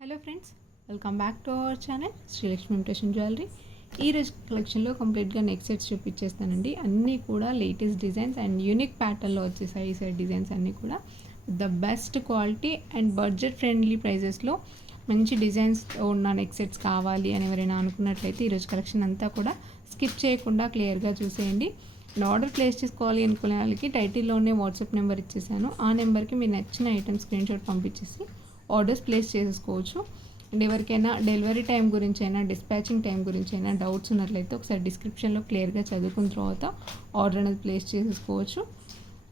Hello friends, welcome back to our channel Srilakshmi imitation jewellery. ఈరోజు కలెక్షన్లో కంప్లీట్గా నెక్ సెట్స్ చూపించేస్తానండి. అన్నీ కూడా లేటెస్ట్ డిజైన్స్ అండ్ యూనిక్ ప్యాటర్న్లో వచ్చేసాయి. ఈ సెట్ డిజైన్స్ అన్నీ కూడా the best quality and budget friendly ప్రైజెస్లో మంచి డిజైన్స్ ఉన్న నెక్ సెట్స్ కావాలి అని ఎవరైనా అనుకున్నట్లయితే ఈరోజు కలెక్షన్ అంతా కూడా స్కిప్ చేయకుండా క్లియర్గా చూసేయండి. అండ్ ఆర్డర్ ప్లేస్ చేసుకోవాలి అనుకునే వాళ్ళకి టైటిల్లోనే వాట్సాప్ నెంబర్ ఇచ్చేసాను. ఆ నెంబర్కి మీరు నచ్చిన ఐటమ్ స్క్రీన్ షాట్ పంపించేసి ఆర్డర్స్ ప్లేస్ చేసుకోవచ్చు. అండ్ ఎవరికైనా డెలివరీ టైం గురించి అయినా డిస్పాచింగ్ టైం గురించి అయినా డౌట్స్ ఉన్నట్లయితే ఒకసారి డిస్క్రిప్షన్లో క్లియర్గా చదువుకున్న తర్వాత ఆర్డర్ అనేది ప్లేస్ చేసుకోవచ్చు.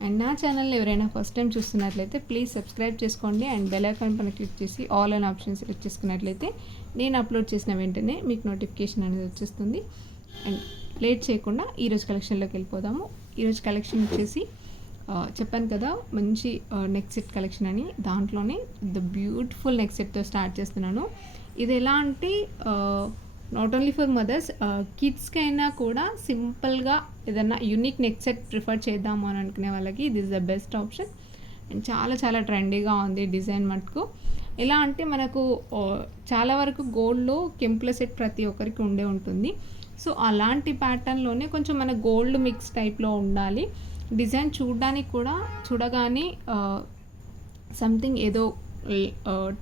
అండ్ నా ఛానల్ ఎవరైనా ఫస్ట్ టైం చూస్తున్నట్లయితే ప్లీజ్ సబ్స్క్రైబ్ చేసుకోండి అండ్ బెల్ ఐకాన్ పైన క్లిక్ చేసి ఆల్ అండ్ ఆప్షన్ సెలెక్ట్ చేసుకున్నట్లయితే నేను అప్లోడ్ చేసిన వెంటనే మీకు నోటిఫికేషన్ అనేది వచ్చేస్తుంది. అండ్ లేట్ చేయకుండా ఈరోజు కలెక్షన్లోకి వెళ్ళిపోదాము. ఈరోజు కలెక్షన్ వచ్చేసి చెప్పాను కదా మంచి నెక్ సెట్ కలెక్షన్ అని, దాంట్లోనే ద బ్యూటిఫుల్ నెక్ సెట్తో స్టార్ట్ చేస్తున్నాను. ఇది ఎలా అంటే నాట్ ఓన్లీ ఫర్ మదర్స్, కిడ్స్కైనా కూడా సింపుల్గా ఏదన్నా యూనిక్ నెక్ సెట్ ప్రిఫర్ చేద్దాము అని అనుకునే వాళ్ళకి this the best option. And చాలా చాలా ట్రెండీగా ఉంది డిజైన్ మటుకు. ఎలా అంటే మనకు చాలా వరకు గోల్డ్లో కెంపుల సెట్ ప్రతి ఒక్కరికి ఉండే ఉంటుంది. సో అలాంటి ప్యాటర్న్లోనే కొంచెం మన గోల్డ్ మిక్స్ టైప్లో ఉండాలి. డిజైన్ చూడగానే సంథింగ్ ఏదో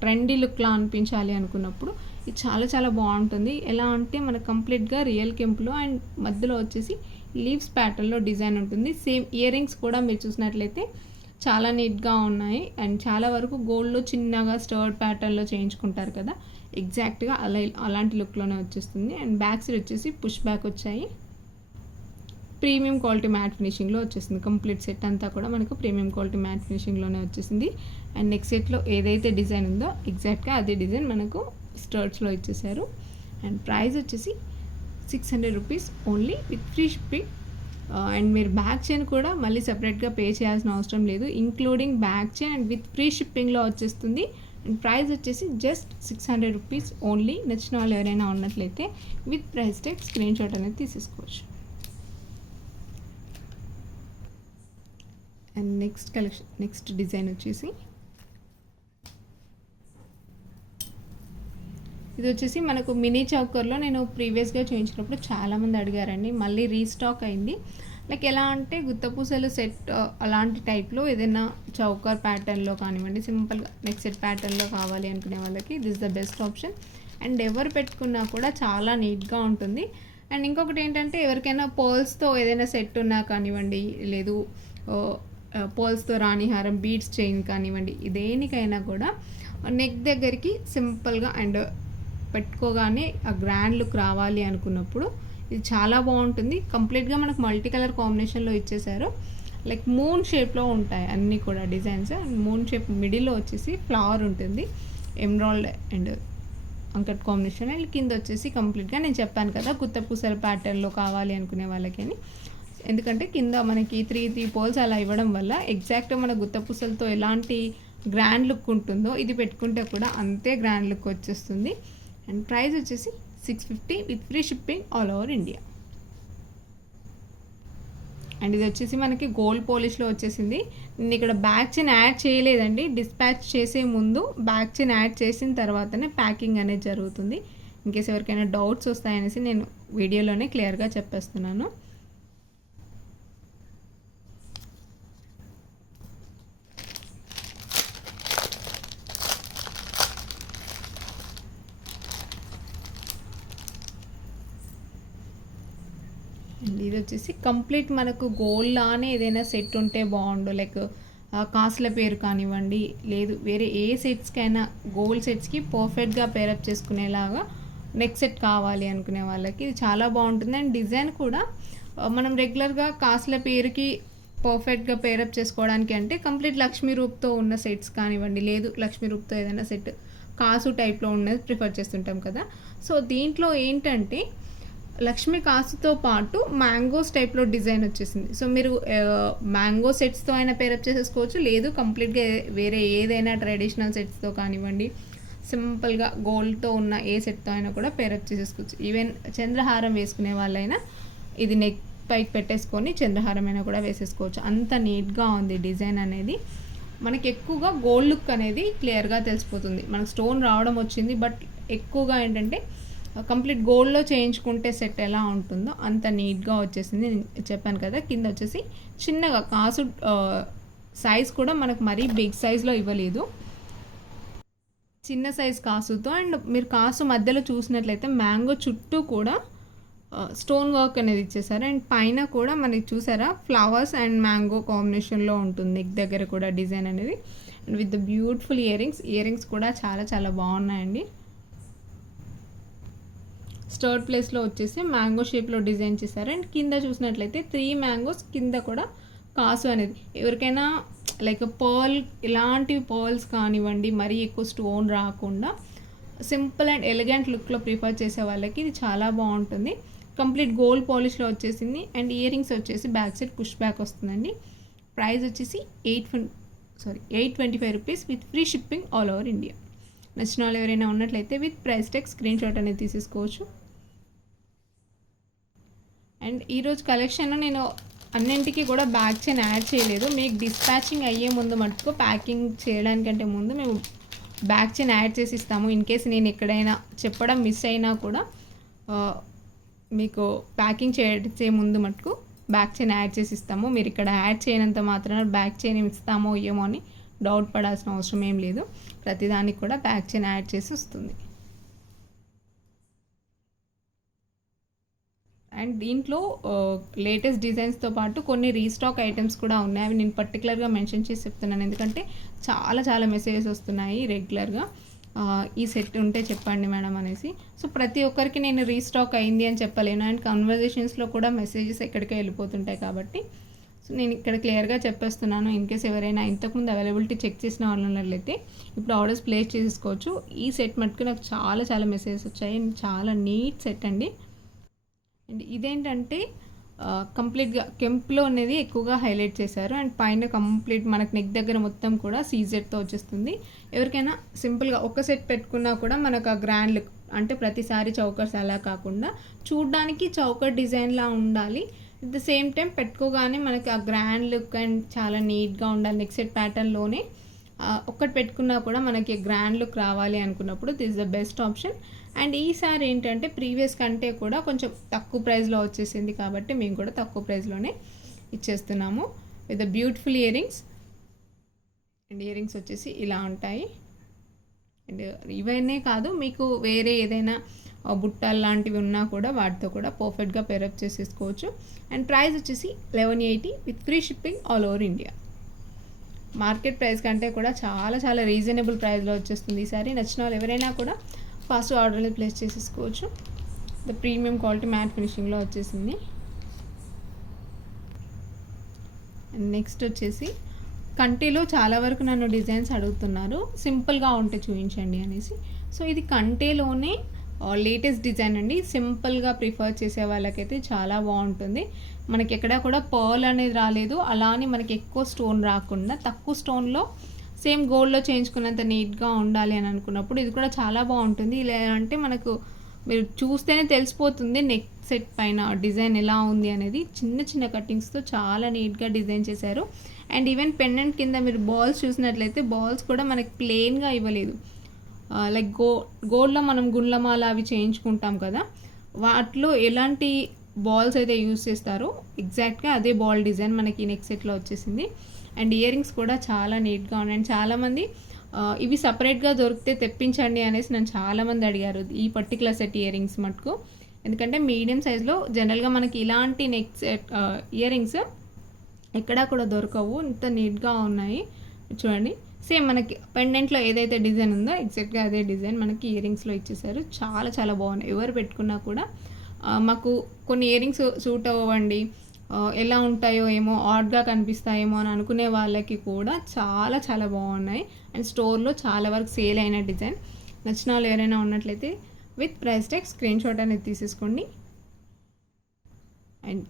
ట్రెండీ లుక్లా అనిపించాలి అనుకున్నప్పుడు ఇది చాలా చాలా బాగుంటుంది. ఎలా అంటే మనకు కంప్లీట్గా రియల్ కెంపులో అండ్ మధ్యలో వచ్చేసి లీవ్స్ ప్యాటర్న్లో డిజైన్ ఉంటుంది. సేమ్ ఇయర్ రింగ్స్ కూడా మీరు చూసినట్లయితే చాలా నీట్గా ఉన్నాయి. అండ్ చాలా వరకు గోల్డ్లో చిన్నగా స్టర్డ్ ప్యాటర్న్లో చేయించుకుంటారు కదా, ఎగ్జాక్ట్గా అలాంటి లుక్లోనే వచ్చేస్తుంది. అండ్ బ్యాక్ సైడ్ వచ్చేసి పుష్ బ్యాక్ వచ్చాయి. ప్రీమియం క్వాలిటీ మ్యాట్ ఫినిషింగ్లో వచ్చేసింది. కంప్లీట్ సెట్ అంతా కూడా మనకు ప్రీమియం క్వాలిటీ మ్యాట్ ఫినిషింగ్లోనే వచ్చేసింది. అండ్ నెక్స్ట్ సెట్లో ఏదైతే డిజైన్ ఉందో ఎగ్జాక్ట్గా అదే డిజైన్ మనకు స్టర్ట్స్లో ఇచ్చేసారు. అండ్ ప్రైస్ వచ్చేసి 600 rupees only with free shipping. And మీరు బ్యాక్ చైన్ కూడా మళ్ళీ సపరేట్గా పే చేయాల్సిన అవసరం లేదు. Including back chain and with free షిప్పింగ్లో వచ్చేస్తుంది. అండ్ ప్రైస్ వచ్చేసి జస్ట్ 600 రూపీస్ ఓన్లీ. నచ్చిన వాళ్ళు ఎవరైనా ఉన్నట్లయితే with price tag screenshot అనేది తీసేసుకోవచ్చు. అండ్ నెక్స్ట్ డిజైన్ వచ్చేసి ఇది వచ్చేసి మనకు మినీ చౌకర్లో నేను ప్రీవియస్గా చేయించినప్పుడు చాలామంది అడిగారండి, మళ్ళీ రీస్టాక్ అయింది. లైక్ ఎలా అంటే గుత్తపూసలు సెట్ అలాంటి టైప్లో ఏదైనా చౌకర్ ప్యాటర్న్లో కానివ్వండి, సింపుల్గా నెక్ సెట్ ప్యాటర్న్లో కావాలి అనుకునే వాళ్ళకి this the best option. And ఎవరు పెట్టుకున్నా కూడా చాలా నీట్గా ఉంటుంది. అండ్ ఇంకొకటి ఏంటంటే ఎవరికైనా పర్ల్స్తో ఏదైనా సెట్ ఉన్నా కానివ్వండి, లేదు పర్ల్స్తో రాణిహారం బీడ్స్ చైన్ కానివ్వండి, దేనికైనా కూడా నెక్ దగ్గరికి సింపుల్గా అండ్ పెట్టుకోగానే ఆ గ్రాండ్ లుక్ రావాలి అనుకున్నప్పుడు ఇది చాలా బాగుంటుంది. కంప్లీట్గా మనకు మల్టీ కలర్ కాంబినేషన్లో ఇచ్చేసారు. లైక్ మూన్ షేప్లో ఉంటాయి అన్నీ కూడా డిజైన్స్. మూన్ షేప్ మిడిల్లో వచ్చేసి ఫ్లవర్ ఉంటుంది, emerald and uncut combination. And కింద వచ్చేసి కంప్లీట్గా నేను చెప్పాను కదా గుత్తపూసల ప్యాటర్న్లో కావాలి అనుకునే వాళ్ళకి అని. ఎందుకంటే కింద మనకి త్రీ పోల్స్ అలా ఇవ్వడం వల్ల ఎగ్జాక్ట్గా మన గుత్తపూసలతో ఎలాంటి గ్రాండ్ లుక్ ఉంటుందో ఇది పెట్టుకుంటే కూడా అంతే గ్రాండ్ లుక్ వచ్చేస్తుంది. అండ్ ప్రైస్ వచ్చేసి 650 with free shipping all over India. And ఇది వచ్చేసి మనకి గోల్డ్ పాలిష్లో వచ్చేసింది. నేను ఇక్కడ బ్యాక్ చైన్ యాడ్ చేయలేదండి, డిస్పాచ్ చేసే ముందు బ్యాక్ చైన్ యాడ్ చేసిన తర్వాతనే ప్యాకింగ్ అనేది జరుగుతుంది. ఇన్కేస్ ఎవరికైనా డౌట్స్ వస్తాయనేసి నేను వీడియోలోనే క్లియర్గా చెప్పేస్తున్నాను. అండ్ ఇది వచ్చేసి కంప్లీట్ మనకు గోల్డ్ లానే ఏదైనా సెట్ ఉంటే బాగుండు. లైక్ కాస్ట్ల పేరు కానివ్వండి, లేదు వేరే ఏ సెట్స్కైనా గోల్డ్ సెట్స్కి పర్ఫెక్ట్గా పేరప్ చేసుకునేలాగా నెక్ సెట్ కావాలి అనుకునే వాళ్ళకి ఇది చాలా బాగుంటుంది. అండ్ డిజైన్ కూడా మనం రెగ్యులర్గా కాస్ట్ల పేరుకి పర్ఫెక్ట్గా పేరప్ చేసుకోవడానికి అంటే కంప్లీట్ లక్ష్మీ రూప్తో ఉన్న సెట్స్ కానివ్వండి, లేదు లక్ష్మీ రూప్తో ఏదైనా సెట్ కాసు టైప్లో ఉన్నది ప్రిఫర్ చేస్తుంటాం కదా. సో దీంట్లో ఏంటంటే లక్ష్మీ కాసుతో పాటు మ్యాంగోస్ టైప్లో డిజైన్ వచ్చేసింది. సో మీరు మ్యాంగో సెట్స్తో అయినా పేరప్ చేసేసుకోవచ్చు, లేదు కంప్లీట్గా వేరే ఏదైనా ట్రెడిషనల్ సెట్స్తో కానివ్వండి, సింపుల్గా గోల్డ్తో ఉన్న ఏ సెట్తో అయినా కూడా పేరప్ చేసేసుకోవచ్చు. ఈవెన్ చంద్రహారం వేసుకునే వాళ్ళైనా ఇది నెక్ పైకి పెట్టేసుకొని చంద్రహారం అయినా కూడా వేసేసుకోవచ్చు. అంత నీట్గా ఉంది డిజైన్ అనేది. మనకి ఎక్కువగా గోల్డ్ లుక్ అనేది క్లియర్గా తెలిసిపోతుంది. మనకు స్టోన్ రావడం వచ్చింది, బట్ ఎక్కువగా ఏంటంటే కంప్లీట్ గోల్డ్లో చేయించుకుంటే సెట్ ఎలా ఉంటుందో అంత నీట్గా వచ్చేసింది. నేను చెప్పాను కదా, కింద వచ్చేసి చిన్నగా కాసు సైజ్ కూడా మనకు మరీ బిగ్ సైజ్లో ఇవ్వలేదు, చిన్న సైజ్ కాసుతో. అండ్ మీరు కాసు మధ్యలో చూసినట్లయితే మ్యాంగో చుట్టూ కూడా స్టోన్ వర్క్ అనేది ఇచ్చేసారు. అండ్ పైన కూడా మనకి చూసారా ఫ్లవర్స్ అండ్ మ్యాంగో కాంబినేషన్లో ఉంటుంది. నెక్ దగ్గర కూడా డిజైన్ అనేది, and with the beautiful earrings కూడా చాలా చాలా బాగున్నాయండి. స్టర్డ్ ప్లేస్లో వచ్చేసి మ్యాంగో షేప్లో డిజైన్ చేశారు. అండ్ కింద చూసినట్లయితే 3 మ్యాంగోస్, కింద కూడా కాసు అనేది. ఎవరికైనా లైక్ పర్ల్, ఇలాంటివి పర్ల్స్ కానివ్వండి, మరీ ఎక్కువ స్టోన్ రాకుండా సింపుల్ అండ్ ఎలిగెంట్ లుక్లో ప్రిఫర్ చేసే వాళ్ళకి ఇది చాలా బాగుంటుంది. కంప్లీట్ గోల్డ్ పాలిష్లో వచ్చేసింది. అండ్ ఇయర్ రింగ్స్ వచ్చేసి బ్యాక్ సైడ్ పుష్ బ్యాక్ వస్తుందండి. ప్రైస్ వచ్చేసి 825 rupees with free shipping all over India. నచ్చిన వాళ్ళు ఎవరైనా ఉన్నట్లయితే with price tech screen shot అనేది తీసేసుకోవచ్చు. అండ్ ఈరోజు కలెక్షన్ నేను అన్నింటికి కూడా బ్యాక్ చైన్ యాడ్ చేయలేదు. మీకు డిస్పాచింగ్ అయ్యే ముందు మటుకు ప్యాకింగ్ చేయడానికంటే ముందు మేము బ్యాక్ చైన్ యాడ్ చేసి ఇస్తాము. ఇన్ కేస్ నేను ఎక్కడైనా చెప్పడం మిస్ అయినా కూడా మీకు ప్యాకింగ్ చేసే ముందు మటుకు బ్యాక్ చైన్ యాడ్ చేసి ఇస్తాము. మీరు ఇక్కడ యాడ్ చేయనంత మాత్రాన బ్యాక్ చైన్ ఇస్తామో ఏమో అని డౌట్ పడాల్సిన అవసరం ఏం లేదు. ప్రతిదానికి కూడా బ్యాక్ చైన్ యాడ్ చేసి వస్తుంది. అండ్ దీంట్లో లేటెస్ట్ డిజైన్స్తో పాటు కొన్ని రీస్టాక్ ఐటమ్స్ కూడా ఉన్నాయి. అవి నేను పర్టికులర్గా మెన్షన్ చేసి చెప్తున్నాను, ఎందుకంటే చాలా చాలా మెసేజెస్ వస్తున్నాయి రెగ్యులర్గా, ఈ సెట్ ఉంటే చెప్పండి మేడం అనేసి. సో ప్రతి ఒక్కరికి నేను రీస్టాక్ అయింది అని చెప్పలేను. అండ్ కన్వర్జేషన్స్లో కూడా మెసేజెస్ ఎక్కడికో వెళ్ళిపోతుంటాయి కాబట్టి సో నేను ఇక్కడ క్లియర్గా చెప్పేస్తున్నాను. ఇన్ కేస్ ఎవరైనా ఇంతకుముందు అవైలబిలిటీ చెక్ చేసిన వాళ్ళు ఉన్నట్లయితే ఇప్పుడు ఆర్డర్స్ ప్లేస్ చేసుకోవచ్చు. ఈ సెట్ మటుకు నాకు చాలా చాలా మెసేజెస్ వచ్చాయి. చాలా నీట్ సెట్ అండి. అండ్ ఇదేంటంటే కంప్లీట్గా కెంప్లో అనేది ఎక్కువగా హైలైట్ చేశారు. అండ్ పైన కంప్లీట్ మనకు నెక్ దగ్గర మొత్తం కూడా సీజెడ్తో వచ్చేస్తుంది. ఎవరికైనా సింపుల్గా ఒక సెట్ పెట్టుకున్నా కూడా మనకు ఆ గ్రాండ్ లుక్, అంటే ప్రతిసారి చౌకర్స్ అలా కాకుండా చూడ్డానికి చౌకర్ డిజైన్లా ఉండాలి. అట్ ద సేమ్ టైం పెట్టుకోగానే మనకి ఆ గ్రాండ్ లుక్ అండ్ చాలా నీట్గా ఉండాలి. నెక్ సెట్ ప్యాటర్న్లోనే ఒక్కటి పెట్టుకున్నా కూడా మనకి గ్రాండ్ లుక్ రావాలి అనుకున్నప్పుడు this the best option. And ఈసారి ఏంటంటే ప్రీవియస్ కంటే కూడా కొంచెం తక్కువ ప్రైస్లో వచ్చేసింది కాబట్టి మేము కూడా తక్కువ ప్రైస్లోనే ఇచ్చేస్తున్నాము with the beautiful earrings. And earrings వచ్చేసి ఇలా ఉంటాయి. అండ్ ఇవన్నీ కాదు, మీకు వేరే ఏదైనా బుట్టలు లాంటివి ఉన్నా కూడా వాటితో కూడా పర్ఫెక్ట్గా పేరప్ చేసేసుకోవచ్చు. అండ్ ప్రైస్ వచ్చేసి 1180 with free shipping all over India. Market price కంటే కూడా చాలా చాలా రీజనబుల్ ప్రైస్లో వచ్చేస్తుంది ఈసారి. నచ్చిన వాళ్ళు ఎవరైనా కూడా ఫాస్ట్ ఆర్డర్ని ప్లేస్ చేసేసుకోవచ్చు. ద ప్రీమియం క్వాలిటీ మ్యాట్ ఫినిషింగ్లో వచ్చేసింది. అండ్ నెక్స్ట్ వచ్చేసి కంటిలో చాలా వరకు నన్ను డిజైన్స్ అడుగుతున్నారు, సింపుల్గా ఉంటే చూపించండి అనేసి. సో ఇది కంటేలోనే లేటెస్ట్ డిజైన్ అండి. సింపుల్గా ప్రిఫర్ చేసే వాళ్ళకైతే చాలా బాగుంటుంది. మనకి ఎక్కడ కూడా పర్ల్ అనేది రాలేదు, అలా అని మనకి ఎక్కువ స్టోన్ రాకుండా తక్కువ స్టోన్లో సేమ్ గోల్డ్లో చేయించుకున్నంత నీట్గా ఉండాలి అని అనుకున్నప్పుడు ఇది కూడా చాలా బాగుంటుంది. ఇలా అంటే మనకు మీరు చూస్తేనే తెలిసిపోతుంది నెక్ సెట్ పైన డిజైన్ ఎలా ఉంది అనేది. చిన్న చిన్న కటింగ్స్తో చాలా నీట్గా డిజైన్ చేశారు. అండ్ ఈవెన్ పెండెంట్ కింద మీరు బాల్స్ చూసినట్లయితే బాల్స్ కూడా మనకి ప్లెయిన్గా ఇవ్వలేదు. లైక్ గోల్డ్లో మనం గుండ్లమాల అవి చేయించుకుంటాం కదా, వాటిలో ఎలాంటి బాల్స్ అయితే యూజ్ చేస్తారో ఎగ్జాక్ట్గా అదే బాల్ డిజైన్ మనకి నెక్ సెట్లో వచ్చేసింది. అండ్ ఇయర్ రింగ్స్ కూడా చాలా నీట్గా ఉన్నాయి. అండ్ చాలామంది ఇవి సపరేట్గా దొరికితే తెప్పించండి అనేసి నన్ను చాలామంది అడిగారు ఈ పర్టికులర్ సెట్ ఇయర్ రింగ్స్ మటుకు. ఎందుకంటే మీడియం సైజ్లో జనరల్గా మనకి ఇలాంటి నెక్ సెట్ ఇయర్ రింగ్స్ ఎక్కడా కూడా దొరకవు, ఇంత నీట్గా ఉన్నాయి చూడండి. సేమ్ మనకి పెండెంట్లో ఏదైతే డిజైన్ ఉందో ఎగ్జాక్ట్గా అదే డిజైన్ మనకి ఇయర్ రింగ్స్లో ఇచ్చేసారు. చాలా చాలా బాగున్నాయి. ఎవరు పెట్టుకున్నా కూడా మాకు కొన్ని ఇయర్ రింగ్స్ సూట్ అవ్వండి, ఎలా ఉంటాయో ఏమో, ఆడ్గా కనిపిస్తాయేమో అని అనుకునే వాళ్ళకి కూడా చాలా చాలా బాగున్నాయి. అండ్ స్టోర్లో చాలా వరకు సేల్ అయిన డిజైన్. నచ్చిన వాళ్ళు ఎవరైనా ఉన్నట్లయితే with price tag screenshot అనేది తీసేసుకోండి. అండ్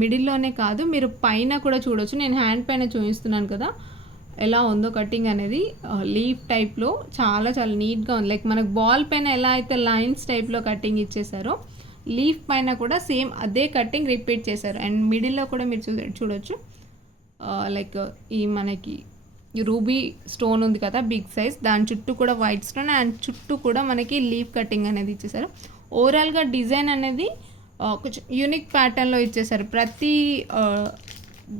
మిడిల్లోనే కాదు, మీరు పైన కూడా చూడవచ్చు. నేను హ్యాండ్ పైన చూపిస్తున్నాను కదా ఎలా ఉందో కటింగ్ అనేది. లీఫ్ టైప్లో చాలా చాలా నీట్గా ఉంది. లైక్ మనకు బాల్ పైన ఎలా అయితే లైన్స్ టైప్లో కటింగ్ ఇచ్చేసారో లీఫ్ పైన కూడా సేమ్ అదే కటింగ్ రిపీట్ చేశారు. అండ్ మిడిల్లో కూడా మీరు చూడొచ్చు లైక్ ఈ మనకి రూబీ స్టోన్ ఉంది కదా బిగ్ సైజ్, దాని చుట్టూ కూడా వైట్ స్టోన్ అండ్ చుట్టూ కూడా మనకి లీఫ్ కటింగ్ అనేది ఇచ్చేసారు. ఓవరాల్గా డిజైన్ అనేది కొంచెం యూనిక్ ప్యాటర్న్లో ఇచ్చేసారు. ప్రతి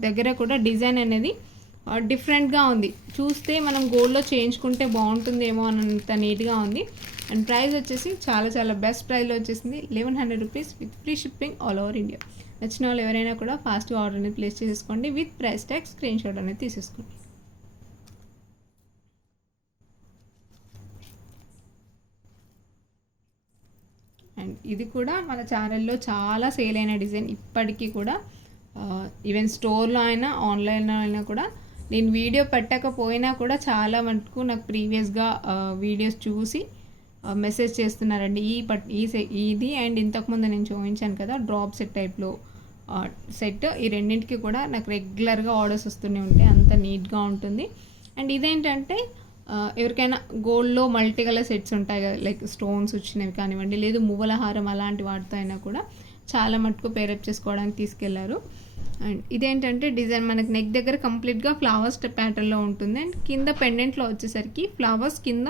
దగ్గర కూడా డిజైన్ అనేది డిఫరెంట్గా ఉంది. చూస్తే మనం గోల్డ్లో చేయించుకుంటే బాగుంటుందేమో అన్నంత నీట్గా ఉంది. అండ్ ప్రైస్ వచ్చేసి చాలా చాలా బెస్ట్ ప్రైస్లో వచ్చేసింది, 1100 rupees with free shipping all over India. నచ్చిన వాళ్ళు ఎవరైనా కూడా ఫాస్ట్గా ఆర్డర్ అనేది ప్లేస్ చేసేసుకోండి. With price tag screenshot అనేది తీసేసుకోండి. అండ్ ఇది కూడా మన ఛానల్లో చాలా సేల్ అయిన డిజైన్. ఇప్పటికీ కూడా ఈవెన్ స్టోర్లో అయినా ఆన్లైన్లో అయినా కూడా నేను వీడియో పెట్టకపోయినా కూడా చాలా మటుకు నాకు ప్రీవియస్గా వీడియోస్ చూసి మెసేజ్ చేస్తున్నారండి. ఇది అండ్ ఇంతకుముందు నేను చూపించాను కదా డ్రాప్ సెట్ టైప్లో సెట్, ఈ రెండింటికి కూడా నాకు రెగ్యులర్గా ఆర్డర్స్ వస్తూనే ఉంటాయి. అంత నీట్గా ఉంటుంది. అండ్ ఇదేంటంటే ఎవరికైనా గోల్డ్లో మల్టీ కలర్ సెట్స్ ఉంటాయి కదా, లైక్ స్టోన్స్ వచ్చినవి కానివ్వండి, లేదు మువ్వల హారం అలాంటి వాటితో అయినా కూడా చాలా మటుకు పేరప్ చేసుకోవడానికి తీసుకెళ్లారు. అండ్ ఇదేంటంటే డిజైన్ మనకి నెక్ దగ్గర కంప్లీట్గా ఫ్లవర్స్ ప్యాటర్న్లో ఉంటుంది. అండ్ కింద పెండెంట్లో వచ్చేసరికి ఫ్లవర్స్ కింద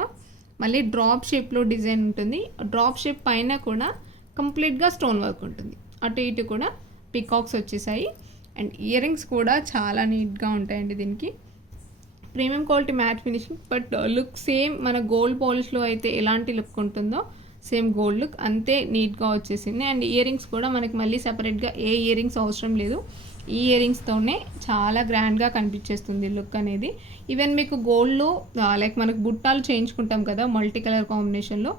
మళ్ళీ డ్రాప్ షేప్లో డిజైన్ ఉంటుంది. డ్రాప్ షేప్ పైన కూడా కంప్లీట్గా స్టోన్ వర్క్ ఉంటుంది. అటు ఇటు కూడా పికాక్స్ వచ్చేసాయి. అండ్ ఇయర్ రింగ్స్ కూడా చాలా నీట్గా ఉంటాయండి. దీనికి premium quality matte finishing, but look same మన గోల్డ్ పాలిష్లో అయితే ఎలాంటి లుక్ ఉంటుందో సేమ్ గోల్డ్ లుక్ అంతే నీట్గా వచ్చేసింది. అండ్ ఇయర్ రింగ్స్ కూడా మనకి మళ్ళీ సపరేట్గా ఏ ఇయర్ రింగ్స్ అవసరం లేదు. ఈ ఇయర్ రింగ్స్తోనే చాలా గ్రాండ్గా కనిపించేస్తుంది లుక్ అనేది. ఈవెన్ మీకు గోల్డ్లో లైక్ మనకు బుట్టాలు చేయించుకుంటాం కదా మల్టీ కలర్ కాంబినేషన్లో,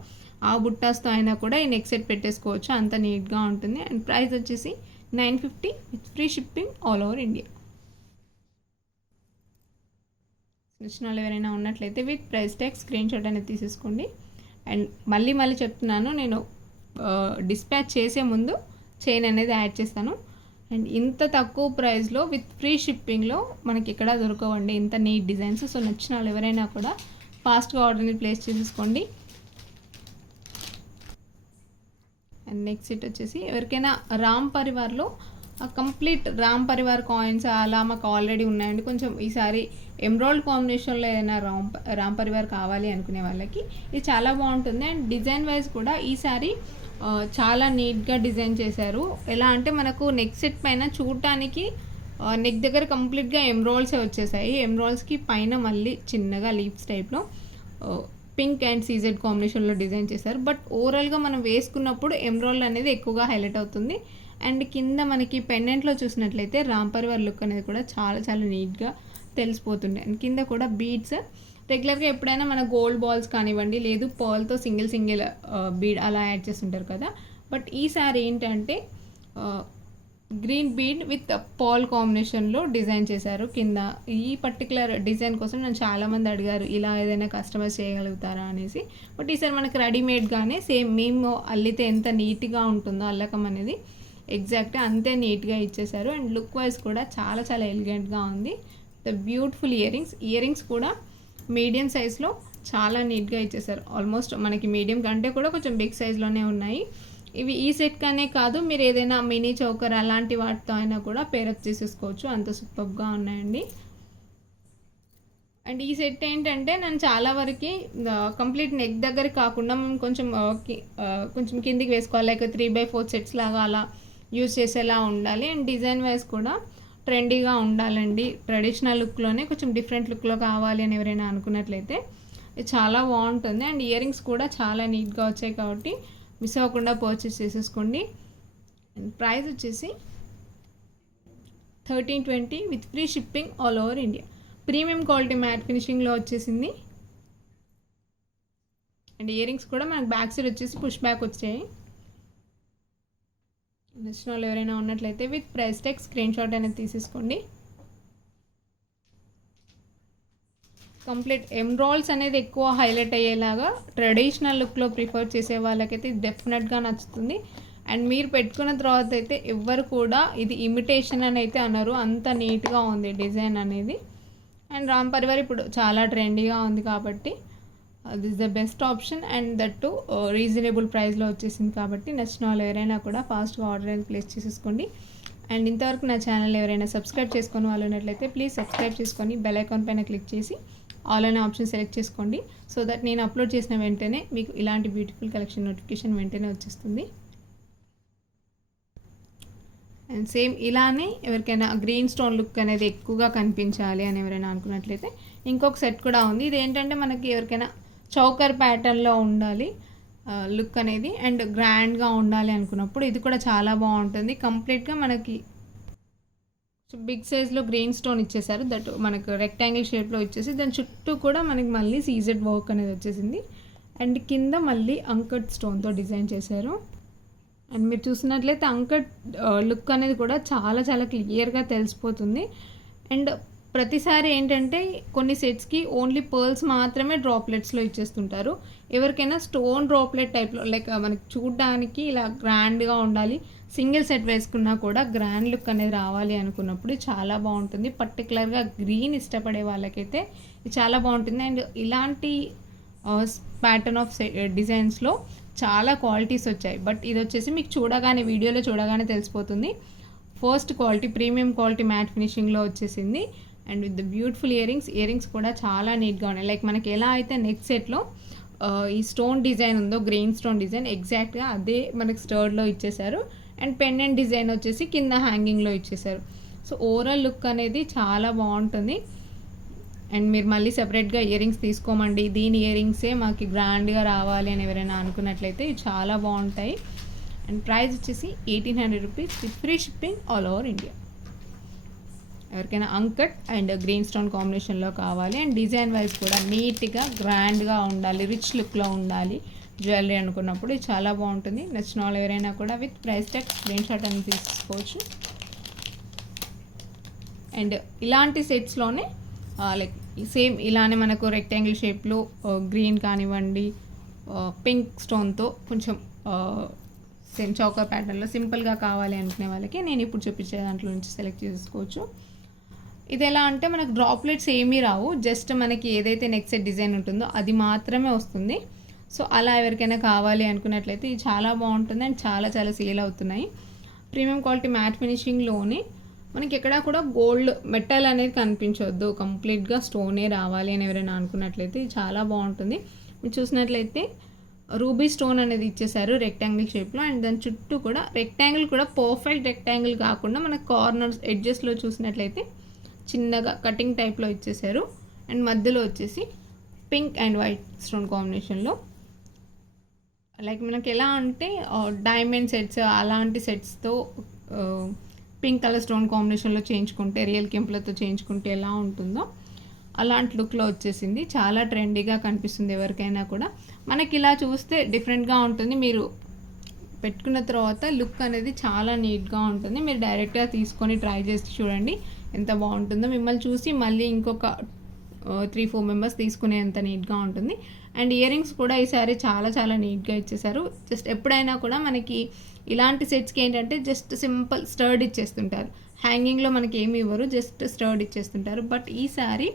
ఆ బుట్టాస్తో అయినా కూడా ఈ నెక్ సెట్ పెట్టేసుకోవచ్చు, అంత నీట్గా ఉంటుంది. అండ్ ప్రైస్ వచ్చేసి 950 with free shipping all over India. నచ్చిన వాళ్ళు ఎవరైనా ఉన్నట్లయితే with price tag screenshot అనేది తీసేసుకోండి. అండ్ మళ్ళీ చెప్తున్నాను, నేను డిస్పాచ్ చేసే ముందు చైన్ అనేది యాడ్ చేస్తాను. అండ్ ఇంత తక్కువ ప్రైస్లో విత్ ఫ్రీ షిప్పింగ్లో మనకి ఇక్కడ దొరకవండి ఇంత నీట్ డిజైన్స్. సో నచ్చిన వాళ్ళు ఎవరైనా కూడా ఫాస్ట్గా ఆర్డర్ని ప్లేస్ చేసేసుకోండి. అండ్ నెక్స్ట్ సెట్ వచ్చేసి ఎవరికైనా రామ్ పరివార్లో కంప్లీట్ రామ్ పరివార్ కాయిన్స్ అలా మాకు ఆల్రెడీ ఉన్నాయండి. కొంచెం ఈసారి ఎమ్రాల్డ్ కాంబినేషన్లో ఏదైనా రామ్ పరివార్ కావాలి అనుకునే వాళ్ళకి ఇది చాలా బాగుంటుంది. అండ్ డిజైన్ వైజ్ కూడా ఈసారి చాలా నీట్గా డిజైన్ చేశారు. ఎలా అంటే మనకు నెక్ సెట్ పైన చూడటానికి నెక్ దగ్గర కంప్లీట్గా ఎమ్రాల్డ్సే వచ్చేసాయి. ఎమ్రాల్డ్స్కి పైన మళ్ళీ చిన్నగా లీవ్స్ టైప్లో పింక్ అండ్ సీజెడ్ కాంబినేషన్లో డిజైన్ చేశారు. బట్ ఓవరాల్గా మనం వేసుకున్నప్పుడు ఎమ్రాల్డ్ అనేది ఎక్కువగా హైలైట్ అవుతుంది. అండ్ కింద మనకి పెండెంట్లో చూసినట్లయితే రామ్ పరివార్ లుక్ అనేది కూడా చాలా చాలా నీట్గా తెలిసిపోతుంది. అండ్ కింద కూడా బీడ్స్ రెగ్యులర్గా ఎప్పుడైనా మన గోల్డ్ బాల్స్ కానివ్వండి, లేదు పర్ల్తో సింగిల్ బీడ్ అలా యాడ్ చేస్తుంటారు కదా. బట్ ఈసారి ఏంటంటే గ్రీన్ బీడ్ విత్ పాల్ కాంబినేషన్లో డిజైన్ చేశారు కింద. ఈ పర్టికులర్ డిజైన్ కోసం నన్ను చాలామంది అడిగారు ఇలా ఏదైనా కస్టమైజ్ చేయగలుగుతారా అనేసి. బట్ ఈసారి మనకి రెడీమేడ్గానే సేమ్ మేము అల్లితే ఎంత నీట్గా ఉంటుందో అల్లకం అనేది ఎగ్జాక్ట్గా అంతే నీట్గా ఇచ్చేసారు. అండ్ లుక్ వైజ్ కూడా చాలా చాలా ఎలిగెంట్గా ఉంది. ద బ్యూటిఫుల్ ఇయర్ రింగ్స్ కూడా మీడియం సైజ్లో చాలా నీట్గా ఇచ్చేసారు. ఆల్మోస్ట్ మనకి మీడియం కంటే కూడా కొంచెం బిగ్ సైజ్లోనే ఉన్నాయి. ఇవి ఈ సెట్ కానే కాదు, మీరు ఏదైనా మినీ చౌకర్ అలాంటి వాటితో అయినా కూడా పేరప్ చేసేసుకోవచ్చు, అంత సూపర్గా ఉన్నాయండి. అండ్ ఈ సెట్ ఏంటంటే నేను చాలా వరకు కంప్లీట్ నెక్ దగ్గర కాకుండా మనం కొంచెం కిందికి వేసుకోవాలి, లైక్ 3/4 సెట్స్ లాగా అలా యూజ్ చేసేలా ఉండాలి. అండ్ డిజైన్ వైజ్ కూడా ట్రెండీగా ఉండాలండి. ట్రెడిషనల్ లుక్లోనే కొంచెం డిఫరెంట్ లుక్లో కావాలి అని ఎవరైనా అనుకున్నట్లయితే ఇది చాలా బాగుంటుంది. అండ్ ఇయర్ రింగ్స్ కూడా చాలా నీట్గా వచ్చాయి కాబట్టి మిస్ అవ్వకుండా పర్చేస్ చేసేసుకోండి. అండ్ ప్రైస్ వచ్చేసి 1320 with free shipping all over India. Premium quality matte ఫినిషింగ్లో వచ్చేసింది. అండ్ ఇయర్ రింగ్స్ కూడా మనకు బ్యాక్ సైడ్ వచ్చేసి పుష్ బ్యాక్ వచ్చాయి. నచ్చిన వాళ్ళు ఎవరైనా ఉన్నట్లయితే with price tag screenshot అనేది తీసేసుకోండి. కంప్లీట్ ఎమ్రాల్డ్స్ అనేది ఎక్కువ హైలైట్ అయ్యేలాగా ట్రెడిషనల్ లుక్లో ప్రిఫర్ చేసే వాళ్ళకైతే డెఫినెట్గా నచ్చుతుంది. అండ్ మీరు పెట్టుకున్న తర్వాత అయితే ఎవ్వరు కూడా ఇది ఇమిటేషన్ అని అయితే అన్నారు, అంత నీట్గా ఉంది డిజైన్ అనేది. అండ్ రామ్ పరివార్ ఇప్పుడు చాలా ట్రెండీగా ఉంది కాబట్టి this the best option. And that to reasonable ప్రైస్లో వచ్చేసింది కాబట్టి నచ్చిన వాళ్ళు ఎవరైనా కూడా ఫాస్ట్గా ఆర్డర్ అనేది ప్లేస్ చేసేసుకోండి. అండ్ ఇంతవరకు నా ఛానల్ ఎవరైనా సబ్స్క్రైబ్ చేసుకొని వాళ్ళు ఉన్నట్లయితే ప్లీజ్ సబ్స్క్రైబ్ చేసుకొని బెల్ ఐకాన్ పైన క్లిక్ చేసి ఆల్ అనే ఆప్షన్ సెలెక్ట్ చేసుకోండి. సో దట్ నేను అప్లోడ్ చేసిన వెంటనే మీకు ఇలాంటి బ్యూటిఫుల్ కలెక్షన్ నోటిఫికేషన్ వెంటనే వచ్చేస్తుంది. అండ్ సేమ్ ఇలానే ఎవరికైనా గ్రీన్ స్టోన్ లుక్ అనేది ఎక్కువగా కనిపించాలి అని ఎవరైనా అనుకున్నట్లయితే ఇంకొక సెట్ కూడా ఉంది. ఇది ఏంటంటే మనకి ఎవరికైనా చౌకర్ ప్యాటర్న్లో ఉండాలి లుక్ అనేది అండ్ గ్రాండ్గా ఉండాలి అనుకున్నప్పుడు ఇది కూడా చాలా బాగుంటుంది. కంప్లీట్గా మనకి బిగ్ సైజ్లో గ్రీన్ స్టోన్ ఇచ్చేసారు, దట్ మనకు రెక్టాంగిల్ షేప్లో ఇచ్చేసి దాని చుట్టూ కూడా మనకి మళ్ళీ సీజెడ్ వర్క్ అనేది వచ్చేసింది. అండ్ కింద మళ్ళీ అంకట్ స్టోన్తో డిజైన్ చేశారు. అండ్ మీరు చూసినట్లయితే అంకట్ లుక్ అనేది కూడా చాలా చాలా క్లియర్గా తెలిసిపోతుంది. అండ్ ప్రతిసారి ఏంటంటే కొన్ని సెట్స్కి ఓన్లీ పర్ల్స్ మాత్రమే డ్రాప్లెట్స్లో ఇచ్చేస్తుంటారు. ఎవరికైనా స్టోన్ డ్రాప్లెట్ టైప్లో లైక్ మనకి చూడడానికి ఇలా గ్రాండ్గా ఉండాలి, సింగిల్ సెట్ వేసుకున్నా కూడా గ్రాండ్ లుక్ అనేది రావాలి అనుకున్నప్పుడు చాలా బాగుంటుంది. పర్టికులర్గా గ్రీన్ ఇష్టపడే వాళ్ళకైతే ఇది చాలా బాగుంటుంది. అండ్ ఇలాంటి ప్యాటర్న్ ఆఫ్ డిజైన్స్లో చాలా క్వాలిటీస్ వచ్చాయి, బట్ ఇది వచ్చేసి మీకు చూడగానే వీడియోలో చూడగానే తెలిసిపోతుంది. First quality premium quality matte ఫినిషింగ్లో వచ్చేసింది. And with the beautiful earrings కూడా చాలా నీట్గా ఉన్నాయి. లైక్ మనకి ఎలా అయితే నెక్ సెట్లో ఈ స్టోన్ డిజైన్ ఉందో గ్రీన్ స్టోన్ డిజైన్ ఎగ్జాక్ట్గా అదే మనకి స్టర్డ్లో ఇచ్చేసారు. అండ్ పెండెంట్ డిజైన్ వచ్చేసి కింద హ్యాంగింగ్లో ఇచ్చేసారు. సో ఓవరాల్ లుక్ అనేది చాలా బాగుంటుంది. అండ్ మీరు మళ్ళీ సెపరేట్గా ఇయరింగ్స్ తీసుకోమండి, దీని ఇయరింగ్సే మాకు గ్రాండ్గా రావాలి అని ఎవరైనా అనుకున్నట్లయితే చాలా బాగుంటాయి. అండ్ ప్రైస్ వచ్చేసి 1800 rupees with free shipping all over India. ఎవరికైనా అంకట్ అండ్ గ్రీన్ స్టోన్ కాంబినేషన్లో కావాలి అండ్ డిజైన్ వైజ్ కూడా నీట్గా గ్రాండ్గా ఉండాలి, రిచ్ లుక్లో ఉండాలి జ్యువెలరీ అనుకున్నప్పుడు ఇది చాలా బాగుంటుంది. నచ్చిన వాళ్ళు ఎవరైనా కూడా with price tag screen shot అని తీసుకోవచ్చు. అండ్ ఇలాంటి సెట్స్లోనే లైక్ సేమ్ ఇలానే మనకు రెక్టాంగిల్ షేప్లో గ్రీన్ కానివ్వండి పింక్ స్టోన్తో కొంచెం సేమ్ చౌకర్ ప్యాటర్న్లో సింపుల్గా కావాలి అనుకునే వాళ్ళకి నేను ఇప్పుడు చూపించే దాంట్లో నుంచి సెలెక్ట్ చేసుకోవచ్చు. ఇది ఎలా అంటే మనకు డ్రాప్లెట్స్ ఏమీ రావు, జస్ట్ మనకి ఏదైతే నెక్ సెట్ డిజైన్ ఉంటుందో అది మాత్రమే వస్తుంది. సో అలా ఎవరికైనా కావాలి అనుకున్నట్లయితే ఇది చాలా బాగుంటుంది అండ్ చాలా చాలా సేల్ అవుతున్నాయి. ప్రీమియం క్వాలిటీ మ్యాట్ ఫినిషింగ్లోనే మనకి ఎక్కడా కూడా గోల్డ్ మెటల్ అనేది కనిపించవద్దు, కంప్లీట్గా స్టోనే రావాలి అని ఎవరైనా అనుకున్నట్లయితే ఇది చాలా బాగుంటుంది. మీరు చూసినట్లయితే రూబీ స్టోన్ అనేది ఇచ్చేసారు రెక్టాంగిల్ షేప్లో. అండ్ దాని చుట్టూ కూడా రెక్టాంగిల్ కూడా పర్ఫెక్ట్ రెక్టాంగిల్ కాకుండా మనకు కార్నర్స్ ఎడ్జెస్లో చూసినట్లయితే చిన్నగా కటింగ్ టైప్లో ఇచ్చేసారు. అండ్ మధ్యలో వచ్చేసి పింక్ అండ్ వైట్ స్టోన్ కాంబినేషన్లో లైక్ మనకి ఎలా అంటే డైమండ్ సెట్స్ అలాంటి సెట్స్తో పింక్ కలర్ స్టోన్ కాంబినేషన్లో చేయించుకుంటే రియల్ కెంపులతో చేయించుకుంటే ఎలా ఉంటుందో అలాంటి లుక్లో వచ్చేసింది. చాలా ట్రెండీగా కనిపిస్తుంది ఎవరికైనా కూడా. మనకి ఇలా చూస్తే డిఫరెంట్గా ఉంటుంది, మీరు పెట్టుకున్న తర్వాత లుక్ అనేది చాలా నీట్గా ఉంటుంది. మీరు డైరెక్ట్గా తీసుకొని ట్రై చేసి చూడండి ఎంత బాగుంటుందో. మిమ్మల్ని చూసి మళ్ళీ ఇంకొక 3-4 మెంబర్స్ తీసుకునేంత నీట్గా ఉంటుంది. అండ్ ఇయరింగ్స్ కూడా ఈసారి చాలా చాలా నీట్గా ఇచ్చేసారు. జస్ట్ ఎప్పుడైనా కూడా మనకి ఇలాంటి సెట్స్కి ఏంటంటే జస్ట్ సింపుల్ స్టర్డ్ ఇచ్చేస్తుంటారు, హ్యాంగింగ్లో మనకి ఏమి ఇవ్వరు, జస్ట్ స్టర్డ్ ఇచ్చేస్తుంటారు. బట్ ఈసారి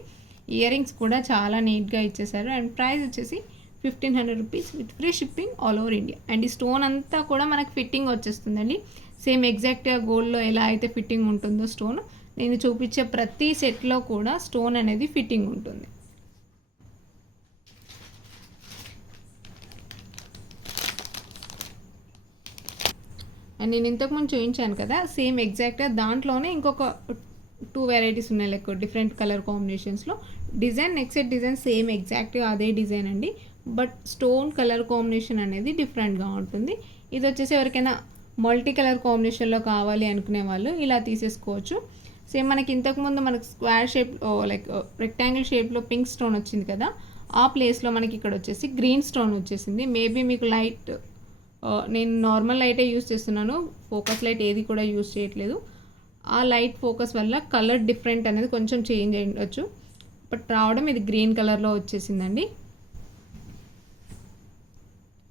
ఇయరింగ్స్ కూడా చాలా నీట్గా ఇచ్చేసారు. అండ్ ప్రైస్ వచ్చేసి 1500 rupees with free shipping all over India. And ఈ స్టోన్ అంతా కూడా మనకి ఫిట్టింగ్ వచ్చేస్తుందండి, సేమ్ ఎగ్జాక్ట్గా గోల్డ్లో ఎలా అయితే ఫిట్టింగ్ ఉంటుందో స్టోన్, నేను చూపించే ప్రతి సెట్లో కూడా స్టోన్ అనేది ఫిట్టింగ్ ఉంటుంది. అండ్ నేను ఇంతకుముందు చూపించాను కదా సేమ్ ఎగ్జాక్ట్గా దాంట్లోనే ఇంకొక 2 వెరైటీస్ ఉన్నాయి, లైక్ డిఫరెంట్ కలర్ కాంబినేషన్స్లో design neck set design same ఎగ్జాక్ట్గా అదే డిజైన్ అండి, బట్ స్టోన్ కలర్ కాంబినేషన్ అనేది డిఫరెంట్గా ఉంటుంది. ఇది వచ్చేసి ఎవరికైనా మల్టీ కలర్ కాంబినేషన్లో కావాలి అనుకునే వాళ్ళు ఇలా తీసేసుకోవచ్చు. సేమ్ మనకి ఇంతకుముందు మనకి స్క్వేర్ షేప్ లైక్ రెక్టాంగిల్ షేప్లో పింక్ స్టోన్ వచ్చింది కదా, ఆ ప్లేస్లో మనకి ఇక్కడ వచ్చేసి గ్రీన్ స్టోన్ వచ్చేసింది. మేబీ మీకు లైట్ నేను నార్మల్ లైటే యూస్ చేస్తున్నాను, ఫోకస్ లైట్ ఏది కూడా యూస్ చేయట్లేదు. ఆ లైట్ ఫోకస్ వల్ల కలర్ డిఫరెంట్ అనేది కొంచెం చేంజ్ అయ్యొచ్చు, బట్ రావడం ఇది గ్రీన్ కలర్లో వచ్చేసిందండి.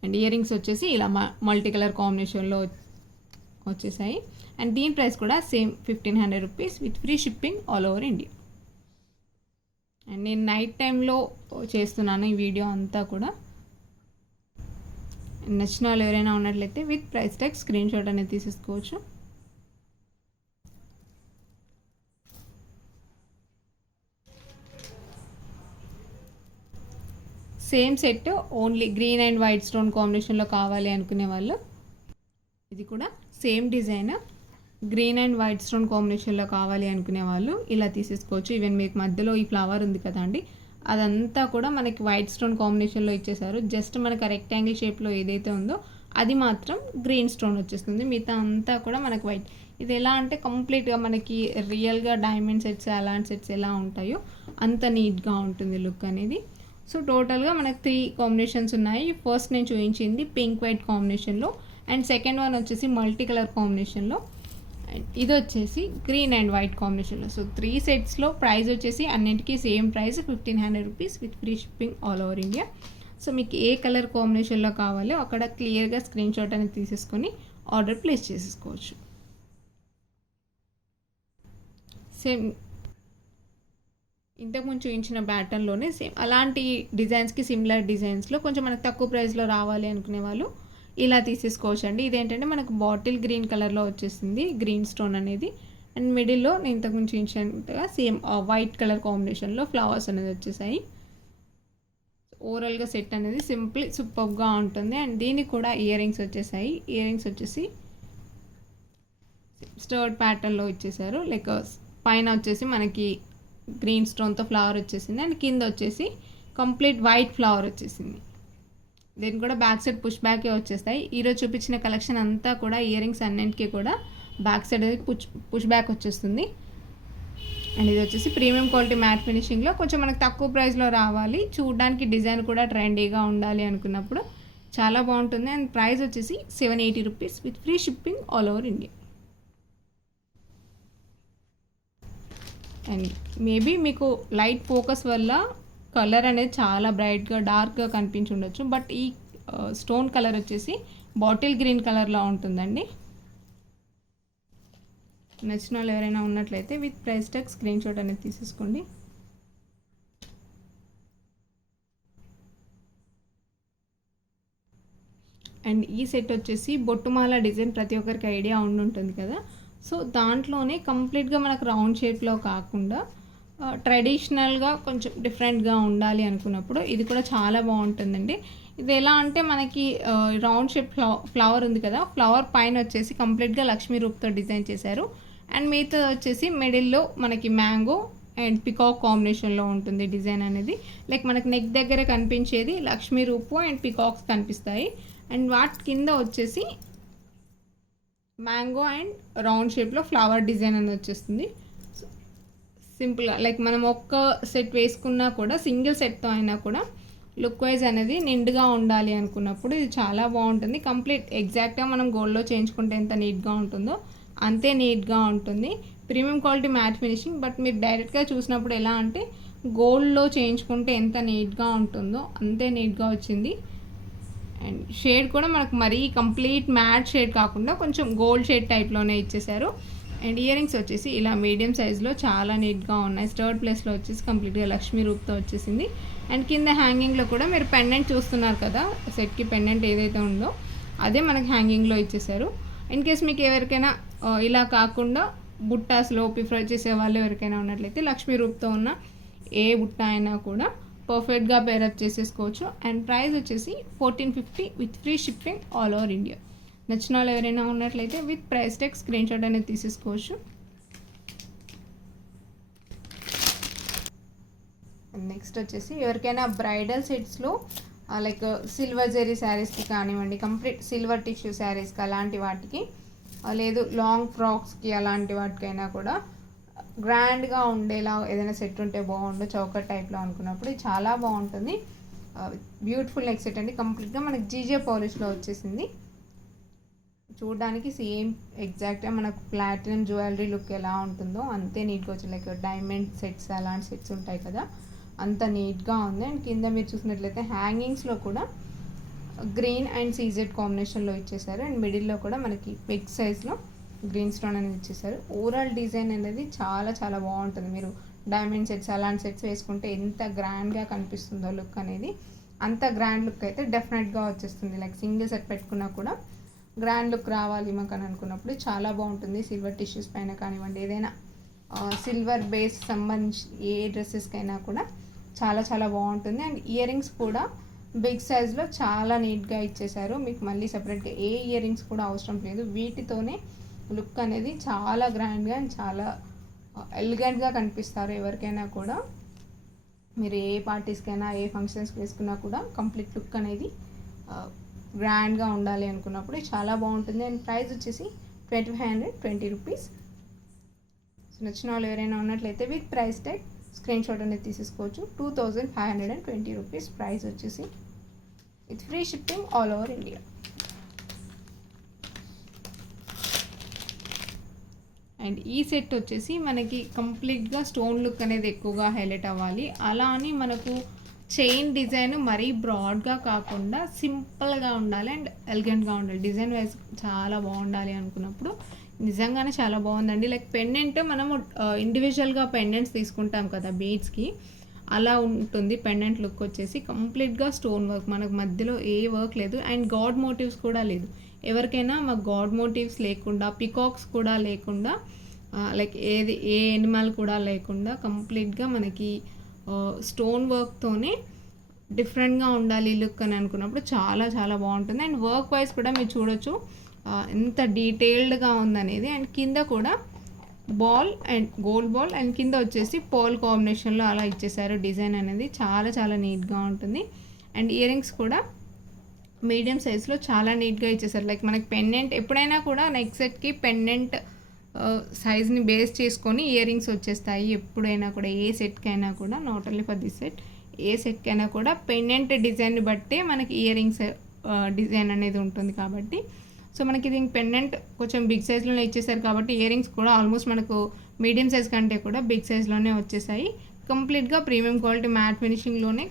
అండ్ ఇయరింగ్స్ వచ్చేసి ఇలా మల్టీ కలర్ కాంబినేషన్లో వచ్చేసాయి. అండ్ దీని ప్రైస్ కూడా same 1500 rupees with free shipping all over India. And నేను నైట్ టైంలో చేస్తున్నాను ఈ వీడియో అంతా కూడా. నచ్చిన వాళ్ళు ఎవరైనా ఉన్నట్లయితే with price tag screenshot అనేది తీసేసుకోవచ్చు. Same set only green and white stone కాంబినేషన్లో కావాలి అనుకునే వాళ్ళు ఇది కూడా same design green and white stone కాంబినేషన్లో కావాలి అనుకునే వాళ్ళు ఇలా తీసేసుకోవచ్చు. ఈవెన్ మీకు మధ్యలో ఈ ఫ్లవర్ ఉంది కదా అండి, అదంతా కూడా మనకి వైట్ స్టోన్ కాంబినేషన్లో ఇచ్చేసారు. జస్ట్ మనకి రెక్టాంగిల్ షేప్లో ఏదైతే ఉందో అది మాత్రం గ్రీన్ స్టోన్ వచ్చేస్తుంది, మిగతా అంతా కూడా మనకి వైట్. ఇది ఎలా అంటే కంప్లీట్గా మనకి రియల్గా డైమండ్ సెట్స్ అలాంటి సెట్స్ ఎలా ఉంటాయో అంత నీట్గా ఉంటుంది లుక్ అనేది. సో టోటల్గా మనకి 3 కాంబినేషన్స్ ఉన్నాయి. ఫస్ట్ నేను చూపించింది పింక్ వైట్ కాంబినేషన్లో, అండ్ సెకండ్ వన్ వచ్చేసి మల్టీ కలర్ కాంబినేషన్లో, అండ్ ఇది వచ్చేసి గ్రీన్ అండ్ వైట్ కాంబినేషన్లో. సో 3 సెట్స్లో ప్రైస్ వచ్చేసి అన్నింటికీ same price 1500 rupees with free shipping all over India. So మీకు ఏ కలర్ కాంబినేషన్లో కావాలో అక్కడ క్లియర్గా స్క్రీన్ షాట్ అనేది తీసేసుకొని ఆర్డర్ ప్లేస్ చేసేసుకోవచ్చు. సేమ్ ఇంతకుముందు చూపించిన ప్యాటర్న్లోనే సేమ్ అలాంటి డిజైన్స్కి సిమిలర్ డిజైన్స్లో కొంచెం మనకు తక్కువ ప్రైస్లో రావాలి అనుకునే వాళ్ళు ఇలా తీసేసుకోవచ్చు అండి. ఇదేంటంటే మనకు బాటిల్ గ్రీన్ కలర్లో వచ్చేసింది గ్రీన్ స్టోన్ అనేది, అండ్ మిడిల్లో నేను ఇంతకుముందు చూపించినట్టుగా సేమ్ వైట్ కలర్ కాంబినేషన్లో ఫ్లవర్స్ అనేది వచ్చేసాయి. ఓవరాల్గా సెట్ అనేది సింపుల్ సూపర్గా ఉంటుంది. అండ్ దీనికి కూడా ఇయర్ రింగ్స్ వచ్చేసాయి. ఇయర్ రింగ్స్ వచ్చేసి స్టర్డ్ ప్యాటర్న్లో ఇచ్చేసారు. లైక్ పైన వచ్చేసి మనకి గ్రీన్ స్టోన్తో ఫ్లవర్ వచ్చేసింది, అండ్ కింద వచ్చేసి కంప్లీట్ వైట్ ఫ్లవర్ వచ్చేసింది. దీనికి కూడా బ్యాక్ సైడ్ పుష్ బ్యాకే వచ్చేస్తాయి. ఈరోజు చూపించిన కలెక్షన్ అంతా కూడా ఇయర్ రింగ్స్ అన్నింటికి కూడా బ్యాక్ సైడ్ అనేది పుష్ బ్యాక్ వచ్చేస్తుంది. అండ్ ఇది వచ్చేసి ప్రీమియం క్వాలిటీ మ్యాట్ ఫినిషింగ్లో కొంచెం మనకు తక్కువ ప్రైస్లో రావాలి, చూడడానికి డిజైన్ కూడా ట్రెండీగా ఉండాలి అనుకున్నప్పుడు చాలా బాగుంటుంది. అండ్ ప్రైస్ వచ్చేసి 780 rupees with free shipping all over India. And maybe మీకు లైట్ ఫోకస్ వల్ల కలర్ అనేది చాలా బ్రైట్గా డార్క్గా కనిపించి ఉండొచ్చు, బట్ ఈ స్టోన్ కలర్ వచ్చేసి బాటిల్ గ్రీన్ కలర్లో ఉంటుందండి. నచ్చిన వాళ్ళు ఎవరైనా ఉన్నట్లయితే with price tag screenshot అనేది తీసేసుకోండి. అండ్ ఈ సెట్ వచ్చేసి బొట్టుమాల డిజైన్ ప్రతి ఒక్కరికి ఐడియా ఉండుంటుంది కదా. సో దాంట్లోనే కంప్లీట్గా మనకు రౌండ్ షేప్లో కాకుండా ట్రెడిషనల్గా కొంచెం డిఫరెంట్గా ఉండాలి అనుకున్నప్పుడు ఇది కూడా చాలా బాగుంటుందండి. ఇది ఎలా అంటే మనకి రౌండ్ షేప్ ఫ్లవర్ ఉంది కదా, ఫ్లవర్ పైన వచ్చేసి కంప్లీట్గా లక్ష్మీ రూప్తో డిజైన్ చేశారు. అండ్ మిగతా వచ్చేసి మిడిల్లో మనకి మ్యాంగో అండ్ పికాక్ కాంబినేషన్లో ఉంటుంది డిజైన్ అనేది. లైక్ మనకి నెక్ దగ్గర కనిపించేది లక్ష్మీ రూపు అండ్ పికాక్స్ కనిపిస్తాయి, అండ్ వాటి కింద వచ్చేసి మ్యాంగో అండ్ రౌండ్ షేప్లో ఫ్లవర్ డిజైన్ అనేది వచ్చేస్తుంది. సింపుల్గా లైక్ మనం ఒక్క సెట్ వేసుకున్నా కూడా సింగిల్ సెట్తో అయినా కూడా లుక్ వైజ్ అనేది నిండుగా ఉండాలి అనుకున్నప్పుడు ఇది చాలా బాగుంటుంది. కంప్లీట్ ఎగ్జాక్ట్గా మనం గోల్డ్లో చేయించుకుంటే ఎంత నీట్గా ఉంటుందో అంతే నీట్గా ఉంటుంది. Premium quality matte finishing, but మీరు డైరెక్ట్గా చూసినప్పుడు ఎలా అంటే గోల్డ్లో చేయించుకుంటే ఎంత నీట్గా ఉంటుందో అంతే నీట్గా వచ్చింది. అండ్ షేడ్ కూడా మనకు మరీ కంప్లీట్ మ్యాట్ షేడ్ కాకుండా కొంచెం గోల్డ్ షేడ్ టైప్లోనే ఇచ్చేసారు. అండ్ ఇయర్ రింగ్స్ వచ్చేసి ఇలా మీడియం సైజ్లో చాలా నీట్గా ఉన్నాయి. స్టర్డ్ ప్లేస్లో వచ్చేసి కంప్లీట్గా లక్ష్మీ రూప్తో వచ్చేసింది. అండ్ కింద హ్యాంగింగ్లో కూడా మీరు పెండెంట్ చూస్తున్నారు కదా, సెట్కి పెండెంట్ ఏదైతే ఉందో అదే మనకి హ్యాంగింగ్లో ఇచ్చేసారు. ఇన్ కేస్ మీకు ఎవరికైనా ఇలా కాకుండా బుట్టాస్లో ప్రిఫర్ చేసే వాళ్ళు ఎవరికైనా ఉన్నట్లయితే లక్ష్మీ రూప్తో ఉన్న ఏ బుట్ట అయినా కూడా పర్ఫెక్ట్గా పేరప్ చేసేసుకోవచ్చు. అండ్ ప్రైస్ వచ్చేసి 1450 with free shipping all over India. నచ్చిన వాళ్ళు ఎవరైనా ఉన్నట్లయితే with price tag screenshot అనేది తీసేసుకోవచ్చు. నెక్స్ట్ వచ్చేసి ఎవరికైనా బ్రైడల్ సెట్స్లో లైక్ సిల్వర్ జెరీ శారీస్కి కానివ్వండి, కంప్లీట్ సిల్వర్ టిష్యూ శారీస్కి అలాంటి వాటికి, లేదు లాంగ్ ఫ్రాక్స్కి అలాంటి వాటికైనా కూడా గ్రాండ్గా ఉండేలా ఏదైనా సెట్ ఉంటే బాగుండు చౌకర్ టైప్లో అనుకున్నప్పుడు ఇది చాలా బాగుంటుంది. బ్యూటిఫుల్ నెక్ సెట్ అండి, కంప్లీట్గా మనకి జీజే పాలిష్లో వచ్చేసింది. చూడడానికి సేమ్ ఎగ్జాక్ట్గా మనకు ప్లాటినం జ్యువెలరీ లుక్ ఎలా ఉంటుందో అంతే నీట్గా వచ్చింది. లైక్ డైమండ్ సెట్స్ అలాంటి సెట్స్ ఉంటాయి కదా, అంత నీట్గా ఉంది. అండ్ కింద మీరు చూసినట్లయితే హ్యాంగింగ్స్లో కూడా గ్రీన్ అండ్ సీజెడ్ కాంబినేషన్లో ఇచ్చేసారు. అండ్ మిడిల్లో కూడా మనకి బిగ్ సైజ్లో గ్రీన్ స్టోన్ అనేది ఇచ్చేసారు. ఓవరాల్ డిజైన్ అనేది చాలా చాలా బాగుంటుంది. మీరు డైమండ్ సెట్స్ అలాంటి సెట్స్ వేసుకుంటే ఎంత గ్రాండ్గా కనిపిస్తుందో లుక్ అనేది, అంత గ్రాండ్ లుక్ అయితే డెఫినెట్గా వచ్చేస్తుంది. లైక్ సింగిల్ సెట్ పెట్టుకున్నా కూడా గ్రాండ్ లుక్ రావాలి మాకు అని అనుకున్నప్పుడు చాలా బాగుంటుంది. సిల్వర్ టిష్యూస్ పైన కానివ్వండి, ఏదైనా సిల్వర్ బేస్ సంబంధించి ఏ డ్రెస్సెస్కైనా కూడా చాలా చాలా బాగుంటుంది. అండ్ ఇయర్ రింగ్స్ కూడా బిగ్ సైజ్లో చాలా నీట్గా ఇచ్చేసారు. మీకు మళ్ళీ సపరేట్గా ఏ ఇయర్ రింగ్స్ కూడా అవసరం లేదు. వీటితోనే లుక్ అనేది చాలా గ్రాండ్గా అండ్ చాలా ఎలిగెంట్గా కనిపిస్తారు. ఎవరికైనా కూడా మీరు ఏ పార్టీస్కైనా ఏ ఫంక్షన్స్కి వేసుకున్నా కూడా కంప్లీట్ లుక్ అనేది గ్రాండ్గా ఉండాలి అనుకున్నప్పుడు చాలా బాగుంటుంది. అండ్ ప్రైస్ వచ్చేసి 2520 రూపీస్. సో నచ్చిన వాళ్ళు ఎవరైనా ఉన్నట్లయితే with price tag screenshot అనేది తీసేసుకోవచ్చు. 2520 రూపీస్ ప్రైస్ వచ్చేసి, with free shipping all over India. And ఈ సెట్ వచ్చేసి మనకి కంప్లీట్గా స్టోన్ లుక్ అనేది ఎక్కువగా హైలైట్ అవ్వాలి. అలా అని మనకు చైన్ డిజైన్ మరీ బ్రాడ్గా కాకుండా సింపుల్గా ఉండాలి అండ్ ఎలిగెంట్గా ఉండాలి. డిజైన్ వైజ్ చాలా బాగుండాలి అనుకున్నప్పుడు నిజంగానే చాలా బాగుందండి. లైక్ పెండెంట్ మనము ఇండివిజువల్గా పెండెంట్స్ తీసుకుంటాం కదా బీడ్స్కి, అలా ఉంటుంది పెండెంట్ లుక్ వచ్చేసి. కంప్లీట్గా స్టోన్ వర్క్, మనకు మధ్యలో ఏ వర్క్ లేదు అండ్ గాడ్ మోటివ్స్ కూడా లేదు. ఎవరికైనా మాకు గాడ్ మోటివ్స్ లేకుండా, పికాక్స్ కూడా లేకుండా, లైక్ ఏ ఎనిమల్ కూడా లేకుండా కంప్లీట్గా మనకి స్టోన్ వర్క్తోనే డిఫరెంట్గా ఉండాలి లుక్ అని అనుకున్నప్పుడు చాలా చాలా బాగుంటుంది. అండ్ వర్క్ వైజ్ కూడా మీరు చూడొచ్చు ఎంత డీటెయిల్డ్గా ఉందనేది. అండ్ కింద కూడా ball and gold ball and కింద వచ్చేసి పోల్ కాంబినేషన్లో అలా ఇచ్చేసారు. డిజైన్ అనేది చాలా చాలా నీట్గా ఉంటుంది. అండ్ ఇయర్ రింగ్స్ కూడా మీడియం సైజ్లో చాలా నీట్గా ఇచ్చేసారు. లైక్ మనకి పెండెంట్ ఎప్పుడైనా కూడా నెక్ సెట్కి పెండెంట్ సైజ్ని బేస్ చేసుకొని ఇయర్ రింగ్స్ వచ్చేస్తాయి. ఎప్పుడైనా కూడా ఏ సెట్కైనా కూడా, not only for this set, ఏ సెట్కైనా కూడా పెండెంట్ డిజైన్ని బట్టే మనకి ఇయర్ రింగ్స్ డిజైన్ అనేది ఉంటుంది. కాబట్టి సో మనకి ఇది పెండెంట్ కొంచెం బిగ్ సైజ్లోనే ఇచ్చేసారు కాబట్టి ఇయర్ రింగ్స్ కూడా ఆల్మోస్ట్ మనకు మీడియం సైజ్ కంటే కూడా బిగ్ సైజ్లోనే వచ్చేసాయి. కంప్లీట్గా ప్రీమియం క్వాలిటీ మ్యాట్ ఫినిషింగ్లోనే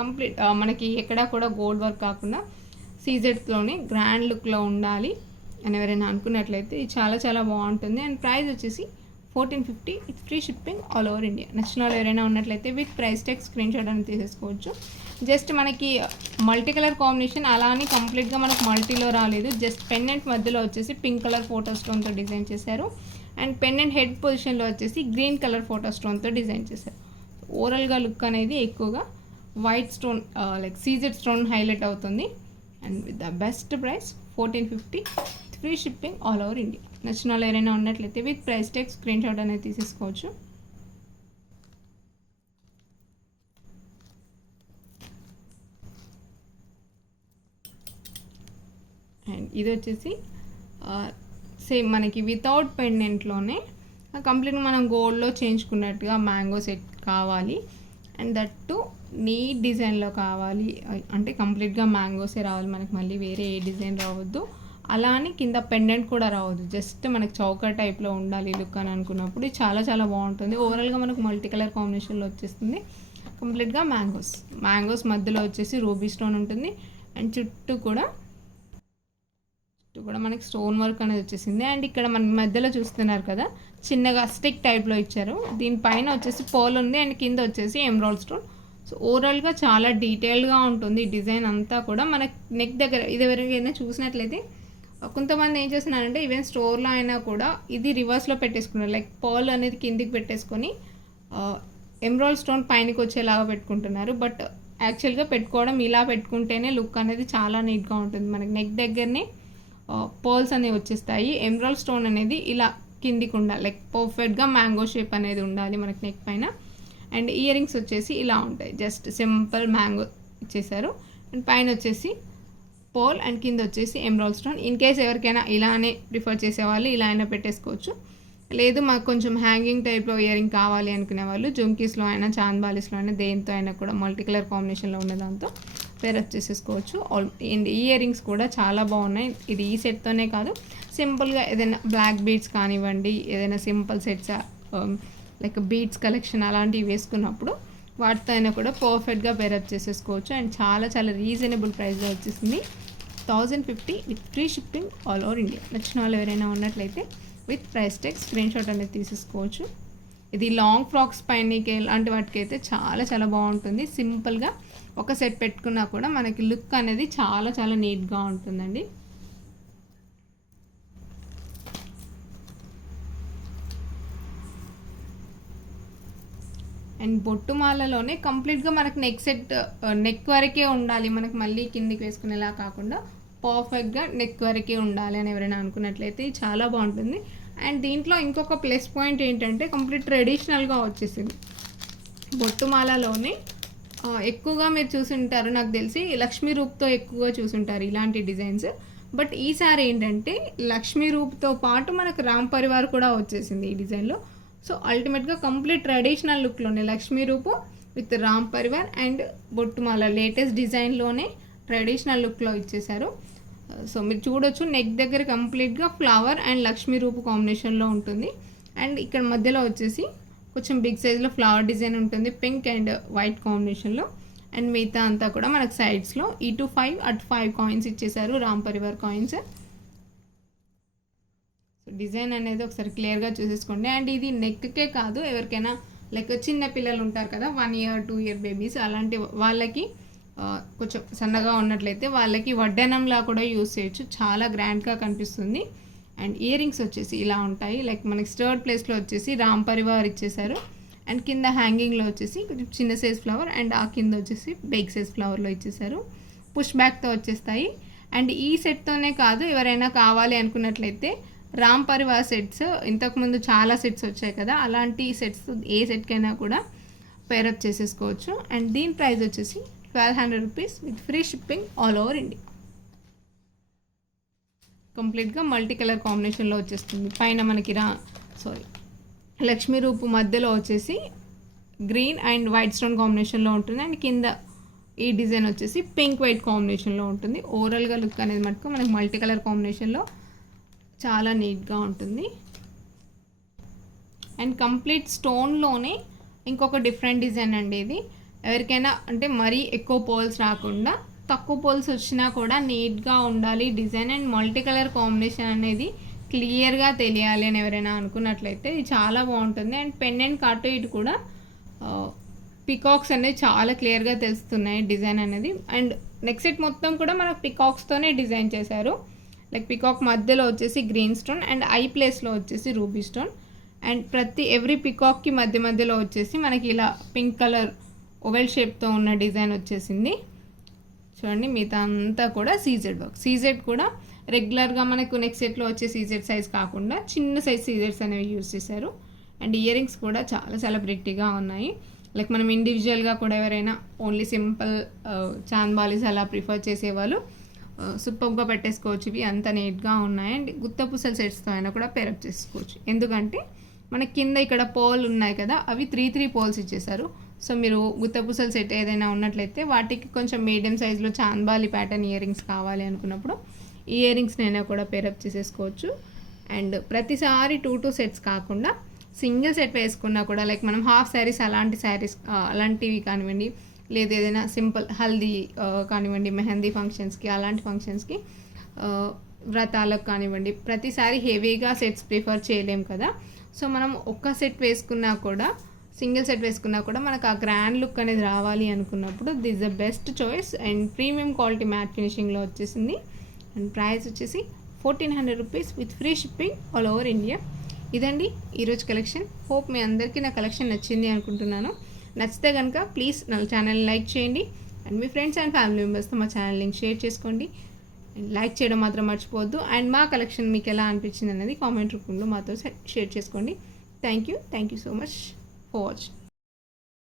కంప్లీట్ మనకి ఎక్కడా కూడా గోల్డ్ వర్క్ కాకుండా సీజెడ్స్లోనే గ్రాండ్ లుక్లో ఉండాలి అని ఎవరైనా అనుకున్నట్లయితే ఇది చాలా చాలా బాగుంటుంది. అండ్ ప్రైస్ వచ్చేసి 1450. It's free shipping all over India. నచ్చిన వాళ్ళు ఎవరైనా ఉన్నట్లయితే with price tag screen shot అని తీసేసుకోవచ్చు. జస్ట్ మనకి మల్టీ కలర్ కాంబినేషన్ అలా అని కంప్లీట్గా మనకు మల్టీలో రాలేదు. జస్ట్ పెండెంట్ మధ్యలో వచ్చేసి పింక్ కలర్ ఫోటో స్టోన్తో డిజైన్ చేశారు. అండ్ పెండెంట్ హెడ్ పొజిషన్లో వచ్చేసి గ్రీన్ కలర్ ఫోటో స్టోన్తో డిజైన్ చేశారు. ఓవరాల్గా లుక్ అనేది ఎక్కువగా white stone like CZ stone highlight అవుతుంది. And with the best price 1450. Free shipping all over India. నచ్చిన వాళ్ళు ఎవరైనా ఉన్నట్లయితే with price tag screenshot అనేది తీసేసుకోవచ్చు. అండ్ ఇది వచ్చేసి సేమ్ మనకి వితౌట్ పెండెంట్లోనే కంప్లీట్గా మనం గోల్డ్లో చేయించుకున్నట్టుగా మ్యాంగో సెట్ కావాలి. అండ్ దట్ టు నీట్ డిజైన్లో కావాలి అంటే కంప్లీట్గా మ్యాంగోసే రావాలి మనకి, మళ్ళీ వేరే ఏ డిజైన్ రావద్దు. అలా అని కింద పెండెంట్ కూడా రావద్దు, జస్ట్ మనకి చౌక టైప్లో ఉండాలి లుక్ అని అనుకున్నప్పుడు ఇది చాలా చాలా బాగుంటుంది. ఓవరాల్గా మనకు మల్టీ కలర్ కాంబినేషన్లో వచ్చేస్తుంది. కంప్లీట్గా మ్యాంగోస్ మధ్యలో వచ్చేసి రూబీ స్టోన్ ఉంటుంది. అండ్ చుట్టూ కూడా మనకి స్టోన్ వర్క్ అనేది వచ్చేసింది. అండ్ ఇక్కడ మన మధ్యలో చూస్తున్నారు కదా చిన్నగా స్టిక్ టైప్లో ఇచ్చారు. దీనిపైన వచ్చేసి పోల్ ఉంది అండ్ కింద వచ్చేసి ఎమరాల్డ్ స్టోన్. సో ఓవరాల్గా చాలా డీటెయిల్డ్గా ఉంటుంది డిజైన్ అంతా కూడా. మనకి నెక్ దగ్గర ఇది ఎవరికైనా చూసినట్లయితే కొంతమంది ఏం చేస్తున్నారంటే ఈవెన్ స్టోర్లో అయినా కూడా ఇది రివర్స్లో పెట్టేసుకున్నారు. లైక్ పర్ల్ అనేది కిందికి పెట్టేసుకొని ఎమరాల్డ్ స్టోన్ పైనకి వచ్చేలాగా పెట్టుకుంటున్నారు. బట్ యాక్చువల్గా పెట్టుకోవడం ఇలా పెట్టుకుంటేనే లుక్ అనేది చాలా నీట్గా ఉంటుంది. మనకి నెక్ దగ్గరనే పర్ల్స్ అనేవి వచ్చేస్తాయి. ఎమరాల్డ్ స్టోన్ అనేది ఇలా కిందికి ఉండాలి, లైక్ పర్ఫెక్ట్గా మ్యాంగో షేప్ అనేది ఉండాలి మనకి నెక్ పైన. అండ్ ఇయర్ రింగ్స్ వచ్చేసి ఇలా ఉంటాయి, జస్ట్ సింపుల్ మ్యాంగో ఇచ్చేసారు. అండ్ పైన వచ్చేసి పోల్ అండ్ కింద వచ్చేసి ఎమరాల్డ్ స్టోన్. ఇన్ కేస్ ఎవరికైనా ఇలానే ప్రిఫర్ చేసేవాళ్ళు ఇలా అయినా పెట్టేసుకోవచ్చు. లేదు మాకు కొంచెం హ్యాంగింగ్ టైప్లో ఇయర్ రింగ్ కావాలి అనుకునే వాళ్ళు జుమ్కీస్లో అయినా చాంద్బాలీస్లో అయినా దేంతో అయినా కూడా మల్టీ కలర్ కాంబినేషన్లో ఉన్న దాంతో పేరప్ చేసేసుకోవచ్చు. అండ్ ఇయర్ రింగ్స్ కూడా చాలా బాగున్నాయి. ఇది ఈ సెట్తోనే కాదు, సింపుల్గా ఏదైనా బ్లాక్ బీడ్స్ కానివ్వండి, ఏదైనా simple sets like beads collection అలాంటివి వేసుకున్నప్పుడు వాటితో అయినా కూడా పర్ఫెక్ట్గా పేరప్ చేసేసుకోవచ్చు. అండ్ చాలా చాలా రీజనబుల్ ప్రైస్లో వచ్చేసింది. 1050 with free shipping all over India. నచ్చిన వాళ్ళు ఎవరైనా ఉన్నట్లయితే with price tag screenshot అనేది తీసేసుకోవచ్చు. ఇది లాంగ్ ఫ్రాక్స్ పైనకి అలాంటి వాటికి అయితే చాలా చాలా బాగుంటుంది. సింపుల్గా ఒక సెట్ పెట్టుకున్నా కూడా మనకి లుక్ అనేది చాలా చాలా నీట్గా ఉంటుందండి. అండ్ బొట్టుమాలలోనే కంప్లీట్గా మనకు నెక్ వరకే ఉండాలి, మనకు మళ్ళీ కిందికి వేసుకునేలా కాకుండా పర్ఫెక్ట్గా నెక్ వరకే ఉండాలి అని ఎవరైనా అనుకున్నట్లయితే చాలా బాగుంటుంది. అండ్ దీంట్లో ఇంకొక ప్లస్ పాయింట్ ఏంటంటే కంప్లీట్ ట్రెడిషనల్గా వచ్చేసింది. బొట్టుమాలలోనే ఎక్కువగా మీరు చూసుంటారు, నాకు తెలిసి లక్ష్మీ రూప్తో ఎక్కువగా చూసుంటారు ఇలాంటి డిజైన్స్. బట్ ఈసారి ఏంటంటే లక్ష్మీ రూప్తో పాటు మనకు రామ్ పరివార్ కూడా వచ్చేసింది ఈ డిజైన్లో. సో అల్టిమేట్గా కంప్లీట్ ట్రెడిషనల్ లుక్లోనే లక్ష్మీ రూపు విత్ రామ్ పరివార్ అండ్ బొట్టుమాల లేటెస్ట్ డిజైన్లోనే ట్రెడిషనల్ లుక్లో ఇచ్చేసారు. సో మీరు చూడొచ్చు నెక్ దగ్గర కంప్లీట్గా ఫ్లవర్ అండ్ లక్ష్మీ రూపు కాంబినేషన్లో ఉంటుంది. అండ్ ఇక్కడ మధ్యలో వచ్చేసి కొంచెం బిగ్ సైజ్లో ఫ్లవర్ డిజైన్ ఉంటుంది పింక్ అండ్ వైట్ కాంబినేషన్లో. అండ్ మిగతా అంతా కూడా మనకు సైడ్స్లో ఇటు 5 అటు 5 కాయిన్స్ ఇచ్చేసారు, Ram Parivar coins. So design అనేది ఒకసారి క్లియర్గా చూసేసుకోండి. అండ్ ఇది నెక్కే కాదు, ఎవరికైనా లైక్ చిన్న పిల్లలు ఉంటారు కదా 1 year 2 year బేబీస్, అలాంటి వాళ్ళకి కొంచెం సన్నగా ఉన్నట్లయితే వాళ్ళకి వడ్డానంలా కూడా యూస్ చేయొచ్చు, చాలా గ్రాండ్గా కనిపిస్తుంది. అండ్ ఇయర్ రింగ్స్ వచ్చేసి ఇలా ఉంటాయి, లైక్ మనకి స్టర్డ్ ప్లేస్లో వచ్చేసి రామ్ పరివార్ ఇచ్చేసారు. అండ్ కింద హ్యాంగింగ్లో వచ్చేసి కొంచెం చిన్న సైజ్ ఫ్లవర్ అండ్ ఆ కింద వచ్చేసి బిగ్ సైజ్ ఫ్లవర్లో ఇచ్చేసారు. పుష్ బ్యాక్తో వచ్చేస్తాయి. అండ్ ఈ సెట్తోనే కాదు, ఎవరైనా కావాలి అనుకున్నట్లయితే రామ్ పరివార్ సెట్స్ ఇంతకుముందు చాలా సెట్స్ వచ్చాయి కదా, అలాంటి సెట్స్ ఏ సెట్కైనా కూడా పేరప్ చేసేసుకోవచ్చు. అండ్ దీని ప్రైస్ వచ్చేసి 1200 rupees with free shipping all over India. కంప్లీట్గా మల్టీ కలర్ కాంబినేషన్లో వచ్చేస్తుంది. పైన మనకి లక్ష్మీ రూపు మధ్యలో వచ్చేసి గ్రీన్ అండ్ వైట్ స్టోన్ కాంబినేషన్లో ఉంటుంది. అండ్ కింద ఈ డిజైన్ వచ్చేసి పింక్ వైట్ కాంబినేషన్లో ఉంటుంది. ఓవరాల్గా లుక్ అనేది మటుకు మనకి మల్టీ కలర్ కాంబినేషన్లో చాలా నీట్గా ఉంటుంది. అండ్ కంప్లీట్ స్టోన్లోనే ఇంకొక డిఫరెంట్ డిజైన్ అండి ఇది. ఎవరికైనా అంటే మరీ ఎక్కువ పోల్స్ రాకుండా తక్కువ పోల్స్ వచ్చినా కూడా నీట్గా ఉండాలి design, and multi colour combination అనేది క్లియర్గా తెలియాలి అని ఎవరైనా అనుకున్నట్లయితే ఇది చాలా బాగుంటుంది. అండ్ పెండెంట్ అటు ఇటు కూడా పికాక్స్ అనేది చాలా క్లియర్గా తెలుస్తున్నాయి డిజైన్ అనేది. అండ్ నెక్స్ట్ సెట్ మొత్తం కూడా మనకు పికాక్స్తోనే డిజైన్ చేశారు. లైక్ పికాక్ మధ్యలో వచ్చేసి గ్రీన్ స్టోన్ అండ్ ఐ ప్లేస్లో వచ్చేసి రూబీ స్టోన్. అండ్ ఎవ్రీ పికాక్కి మధ్యలో వచ్చేసి మనకి ఇలా పింక్ కలర్ ఓవెల్ షేప్తో ఉన్న డిజైన్ వచ్చేసింది. చూడండి మిగతా అంతా కూడా సీజెడ్ వర్క్. సీజెడ్ కూడా రెగ్యులర్గా మనకు నెక్స్ట్ సెట్లో వచ్చే సీజెడ్ సైజ్ కాకుండా చిన్న సైజ్ సీజెడ్స్ అనేవి యూజ్ చేశారు. అండ్ ఇయర్ రింగ్స్ కూడా చాలా ప్రెట్టీగా ఉన్నాయి. లైక్ మనం ఇండివిజువల్గా కూడా ఎవరైనా ఓన్లీ సింపుల్ చాంద్బాలీస్ అలా ప్రిఫర్ చేసేవాళ్ళు సూపర్గా పెట్టేసుకోవచ్చు. ఇవి అంత నీట్గా ఉన్నాయి. అండ్ గుత్త పూసల సెట్స్తో అయినా కూడా పేరప్ చేసుకోవచ్చు. ఎందుకంటే మన కింద ఇక్కడ పోల్ ఉన్నాయి కదా, అవి 3 పోల్స్ ఇచ్చేసారు. సో మీరు గుత్త పూసల సెట్ ఏదైనా ఉన్నట్లయితే వాటికి కొంచెం మీడియం సైజులో చాంద్బాలి ప్యాటర్న్ ఇయర్ రింగ్స్ కావాలి అనుకున్నప్పుడు ఈ ఇయర్ రింగ్స్నైనా కూడా పేరప్ చేసేసుకోవచ్చు. అండ్ ప్రతిసారి 2 సెట్స్ కాకుండా సింగిల్ సెట్ వేసుకున్నా కూడా లైక్ మనం హాఫ్ శారీస్ అలాంటివి కానివ్వండి, లేదు ఏదైనా సింపుల్ హల్దీ కానివ్వండి, మెహందీ ఫంక్షన్స్కి అలాంటి ఫంక్షన్స్కి వ్రతాలకు కానివ్వండి, ప్రతిసారి హెవీగా సెట్స్ ప్రిఫర్ చేయలేం కదా. సో మనం ఒక్క సెట్ వేసుకున్నా కూడా సింగిల్ సెట్ వేసుకున్నా కూడా మనకు ఆ గ్రాండ్ లుక్ అనేది రావాలి అనుకున్నప్పుడు this the best choice. And premium quality matte ఫినిషింగ్లో వచ్చేసింది. అండ్ ప్రైస్ వచ్చేసి 1400 rupees with free shipping all over India. ఇదండి ఈరోజు కలెక్షన్. హోప్ మీ అందరికీ నా కలెక్షన్ నచ్చింది అనుకుంటున్నాను. నచ్చితే కనుక ప్లీజ్ నా ఛానల్ లైక్ చేయండి. And me friends and family మెంబర్స్తో మా ఛానల్ లింక్ షేర్ చేసుకోండి. లైక్ చేయడం మాత్రం మర్చిపోవద్దు. అండ్ మా కలెక్షన్ మీకు ఎలా అనిపించింది అనేది కామెంట్ రూపంలో మాతో షేర్ చేసుకోండి. Thank you so much for watching.